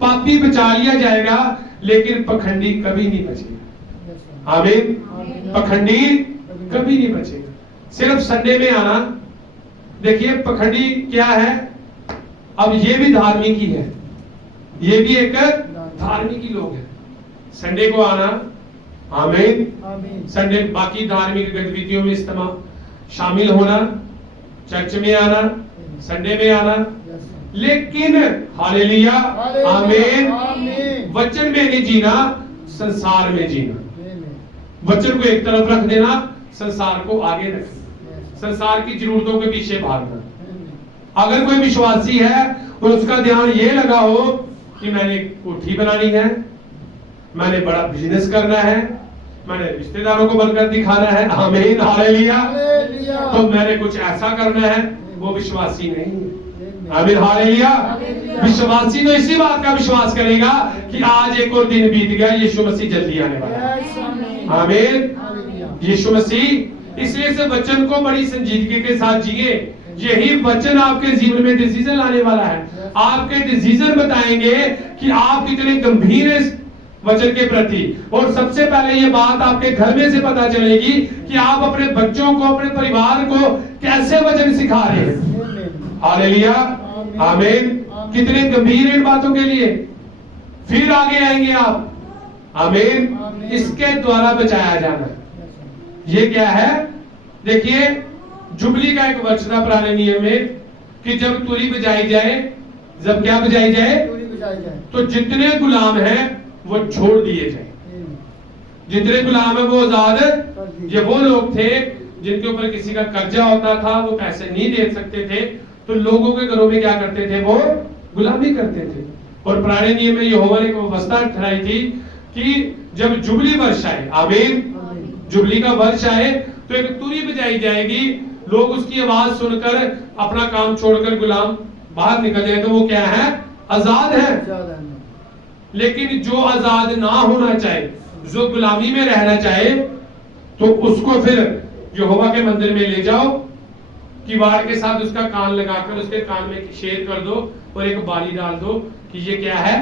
पापी बचा लिया जाएगा, लेकिन पखंडी कभी नहीं बचेगा। आमीन। पखंडी कभी नहीं बचेगा। सिर्फ संडे में आना। देखिए, पखंडी क्या है? अब ये भी धार्मिक ही है, ये भी एक धार्मिक ही लोग हैं। संडे को आना, आमीन। संडे बाकी धार्मिक गतिविधियों में इस्तेमाल शामिल होना, चर्च में आना, संडे में आना, लेकिन हालेलुया, आमीन, वचन में नहीं जीना, संसार में जीना। वचन को एक तरफ रख देना, संसार को आगे रखना, संसार की जरूरतों के पीछे भागना। अगर कोई विश्वासी है और उसका ध्यान ये लगा हो कि मैंने कोठी बनानी है, मैंने बड़ा बिजनेस करना है, मैंने रिश्तेदारों को बनकर दिखाना है, आमीन, हालेलुया, तो मैंने कुछ ऐसा करना है, वो विश्वासी नहीं है। आमीन, हालेलुया। विश्वासी तो इसी बात का विश्वास करेगा कि आज एक और दिन बीत गया, यीशु मसीह जल्दी आने वाला है। आमीन। यीशु मसीह इसलिए इस वचन को बड़ी संजीदगी के साथ जिए। यही वचन आपके जीवन में डिसीजन लाने वाला है। आपके डिसीजन बताएंगे कि आप कितने गंभीर हैं इस वचन के प्रति। और सबसे पहले ये बात आपके घर में से पता चलेगी कि आप अपने बच्चों को, अपने परिवार को कैसे वचन सिखा रहे हैं। हालेलुया, आमीन। कितने गंभीर इन बातों के लिए, फिर आगे आएंगे आप। आमीन। इसके द्वारा बचाया जाना, ये क्या है? देखिए, जुबली का एक वचन था पुराने नियम में कि जब तुरी बजाई जाए, जब क्या बजाई जाए, तो जितने गुलाम हैं वो छोड़ दिए जाए। जितने गुलाम है वो आजाद। ये वो लोग थे जिनके ऊपर किसी का कर्जा होता था, वो पैसे नहीं दे सकते थे, तो लोगों के घरों में क्या करते थे? वो गुलामी करते थे। और पुराने नियम में यहोवा ने एक व्यवस्था ठहराई थी कि जब जुबली वर्ष आए, आमीन, जुबली का वर्ष आए, तो एक तुरी बजाई जाएगी। लोग उसकी आवाज सुनकर अपना काम छोड़कर गुलाम बाहर निकल जाए, तो वो क्या है? आजाद है। लेकिन जो आजाद ना होना चाहे, जो गुलामी में रहना चाहे, तो उसको फिर यहोवा के मंदिर में ले जाओ, किवाड़ के साथ उसका कान लगाकर उसके कान में शेर कर दो और एक बाली डाल दो कि ये क्या है?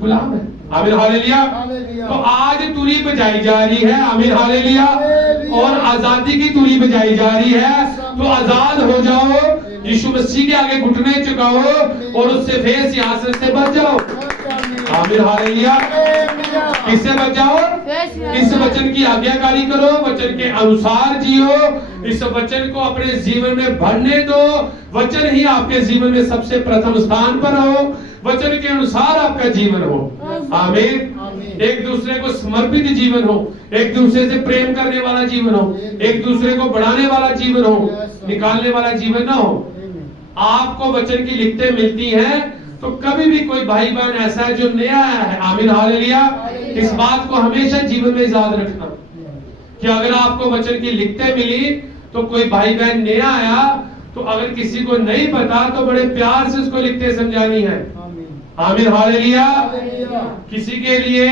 गुलाम है। आमीन, हालेलुया। तो आज तुरी बजाई जा रही है, आमीन, हालेलुया। और आजादी की तुरी बजाई जा रही है। तो आजाद हो जाओ, यीशु मसीह के आगे घुटने चुकाओ और उससे फिर सियासत से बच जाओ। आमीन, हालेलुया। किससे बच जाओ? इस वचन की आज्ञाकारी करो, वचन के अनुसार जियो, इस वचन को अपने जीवन में भरने दो। वचन ही आपके जीवन में सबसे प्रथम स्थान पर हो, वचन के अनुसार आपका जीवन हो। आमीन। एक दूसरे को समर्पित जीवन हो, एक दूसरे से प्रेम करने वाला जीवन हो, एक दूसरे को बढ़ाने वाला जीवन हो, निकालने वाला जीवन ना हो। आपको वचन की लिखतें मिलती हैं, तो कभी भी कोई भाई बहन ऐसा है जो नया आया है, आमीन, हालेलुया। इस बात को हमेशा जीवन में याद रखना कि अगर आपको वचन की लिखतें मिली, तो कोई भाई बहन नया आया, तो अगर किसी को नहीं पता तो बड़े प्यार से उसको लिखते समझानी है। आमीन, हालेलुया। किसी के लिए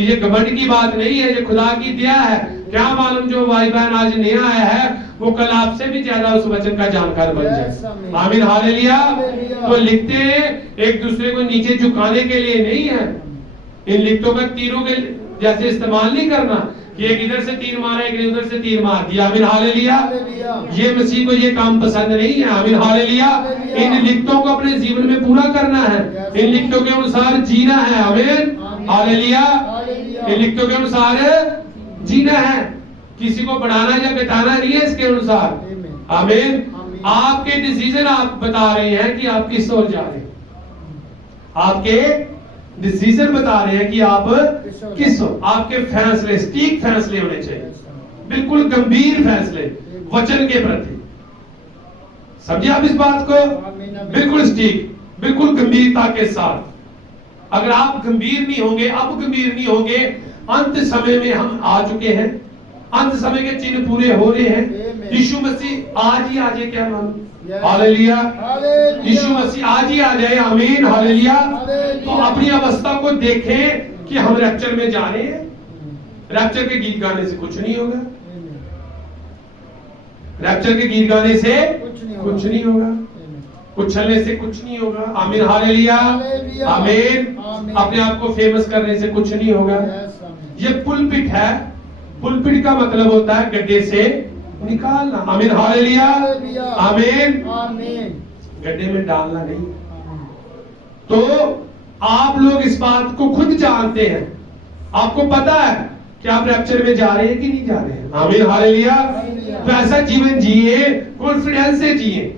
ये घमंड की बात नहीं है, ये खुदा की दया है। क्या मालूम जो भाई बहन आज नया आया है वो कल आपसे भी ज्यादा उस वचन का जानकार बन जाए। आमीन, हालेलुया। तो लिखते एक दूसरे को नीचे झुकाने के लिए नहीं है। इन लिखतों का तीरों के जैसे इस्तेमाल नहीं करना कि एक इधर से तीर मारा, एक ने उधर से तीर मार दिया। आमीन, हालेलुया। ये मसीह को ये काम पसंद नहीं है। आमीन, हालेलुया। इन लिखतों को अपने जीवन में पूरा करना है, इन लिखतों के अनुसार जीना है। आमीन, हालेलुया। इन लिखतों के अनुसार जीना है, किसी को बढ़ाना या घटाना नहीं है इसके अनुसार। आमीन। आपके डिसीजन आप बता रहे हैं कि आप किस ओर जा रहे हैं। आपके डिसीजन बता रहे हैं कि आप किस ओर। आपके फैसले सटीक फैसले होने चाहिए, बिल्कुल गंभीर फैसले वचन के प्रति। समझिए आप इस बात को, बिल्कुल सटीक, बिल्कुल गंभीरता के साथ। अगर आप गंभीर नहीं होंगे, अब गंभीर नहीं होंगे, अंत समय में हम आ चुके हैं, अंत समय के चिन्ह पूरे हो रहे हैं। यीशु मसीह आज ही आ जाए, क्या मालूम? हालेलुया। यीशु मसीह आज ही आ जाए, आमीन, हालेलुया। तो अपनी अवस्था को देखें कि हम रैप्चर में जा रहे हैं। रैप्चर के गीत गाने से कुछ नहीं होगा, रैप्चर के गीत गाने से कुछ नहीं होगा, उछलने से कुछ नहीं होगा। आमीन, हालेलुया, आमीन। अपने आप को फेमस करने से कुछ नहीं होगा। ये पुलपिट है, पुलपिट का मतलब होता है गड्ढे से निकालना। आमीन, हालेलुया, आमीन। गड्ढे में डालना नहीं। तो आप लोग इस बात को खुद जानते हैं, आपको पता है कि आप रैप्चर में जा रहे हैं कि नहीं जा रहे हैं। आमीन, हालेलुया। तो ऐसा जीवन जिए, कॉन्फिडेंस से जिए।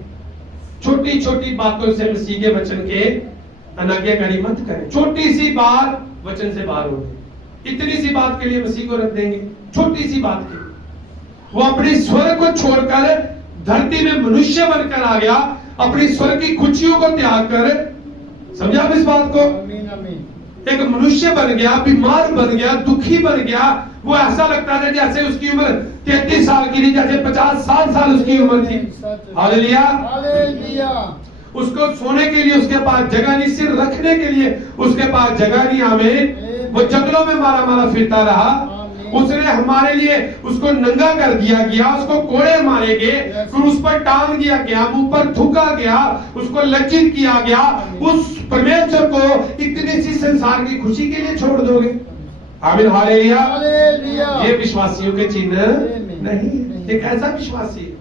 छोटी छोटी बातों से मसीह के वचन के अनाज्ञाकारी मत करें। छोटी सी बात वचन से बाहर होगी, इतनी सी बात के लिए मसीह को रख देंगे, छोटी सी बात के। वो अपने स्वर्ग को छोड़कर धरती में मनुष्य बनकर आ गया, अपनी स्वर्ग की खुशियों को त्याग कर। समझा आप इस बात को? एक मनुष्य बन गया, बीमार बन गया, दुखी बन गया। वो ऐसा लगता था जैसे उसकी उम्र 33 साल की नहीं, जैसे 50-60 साल उसकी उम्र थी। Hallelujah, hallelujah. उसको सोने के लिए उसके पास जगह नहीं, सिर रखने के लिए उसके पास जगह नहीं। आमीन। वो जंगलों में मारा मारा फिरता रहा, उसने हमारे लिए उसको नंगा कर दिया गया, उसको कोड़े मारे गए, फिर उस पर टांग दिया गया, मुंह पर थूका गया, उसको लज्जित किया गया। उस परमेश्वर को इतनी सी संसार की खुशी के लिए छोड़ दोगे? आमीन, हालेलुया। हालेलुया। ये विश्वासियों के चिन्ह नहीं। ये कैसा विश्वासी है?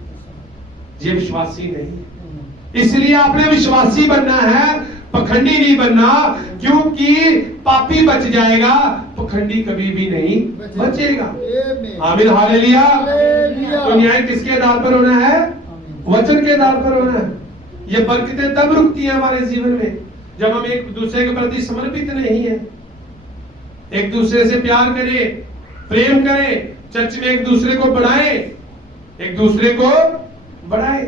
ये विश्वासी नहीं। इसलिए आपने विश्वासी बनना है, पखंडी नहीं बनना, क्योंकि पापी बच जाएगा, पखंडी कभी भी नहीं बचेगा। आमीन, हालेलुया। तो न्याय किसके आधार पर होना है? वचन के आधार पर होना है। ये बरकतें तब रुकती हैं हमारे जीवन में जब हम एक दूसरे के प्रति समर्पित नहीं है, एक दूसरे से प्यार करें, प्रेम करें, चर्च में एक दूसरे को बढ़ाएं, एक दूसरे को बढ़ाएं।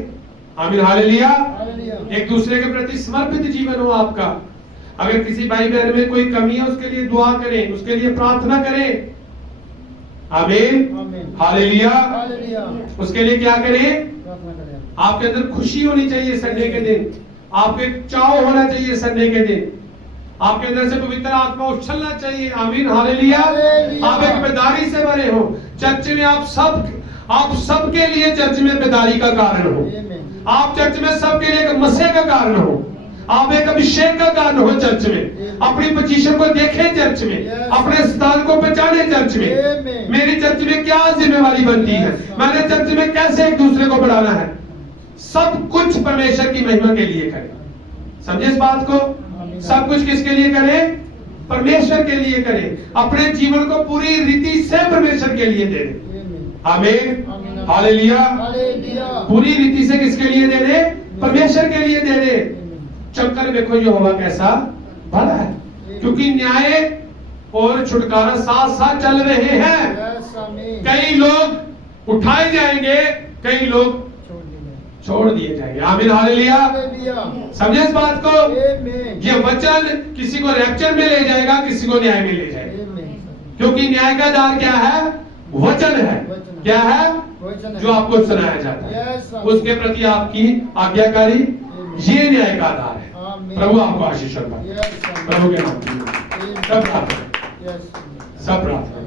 आमीन, हालेलुया। एक दूसरे के प्रति समर्पित जीवन हो आपका। अगर किसी भाई बहन में कोई कमी है, उसके लिए दुआ करें, उसके लिए प्रार्थना करें। आमीन, हालेलुया। उसके लिए क्या करें? आपके अंदर खुशी होनी चाहिए संडे के दिन, आपको एक चाव होना चाहिए संडे के दिन, आपके अंदर से पवित्र आत्मा उछलना चाहिए। आमीन, हालेलुया। आप एक बेदारी से भरे हो। चर्च में आप सबके लिए चर्च में बेदारी का कारण हो। आप चर्च में सबके लिए एक मसीह का कारण हो, आप एक अभिषेक का कारण हो। चर्च में अपनी पोजीशन को देखें, चर्च में अपने स्थान को पहचाने। चर्च में मेरी चर्च में क्या जिम्मेवारी बनती है, मैंने चर्च में कैसे एक दूसरे को बढ़ाना है। सब कुछ परमेश्वर की महिमा के लिए करें। समझे इस बात को? सब कुछ किसके लिए करें? परमेश्वर के लिए करें। अपने जीवन को पूरी रीति से परमेश्वर के लिए दे दें। आमीन, हालेलुया। पूरी रीति से किसके लिए दे दे? परमेश्वर के लिए दे दे। चक्कर देखो यहोवा कैसा भला है, क्योंकि न्याय और छुटकारा साथ साथ चल रहे हैं। कई लोग उठाए जाएंगे, कई लोग छोड़ दिए जाएंगे। आमीन, हालेलुया। समझे इस बात को? ये वचन किसी को रैप्चर में ले जाएगा, किसी को न्याय में ले जाएगा, क्योंकि न्याय का आधार क्या है? वचन है। क्या है? जो आपको सुनाया जाता है, उसके प्रति आपकी आज्ञाकारी, ये न्याय का आधार है। प्रभु आपको आशीष दे। प्रभु के नाम में सब प्रार्थना।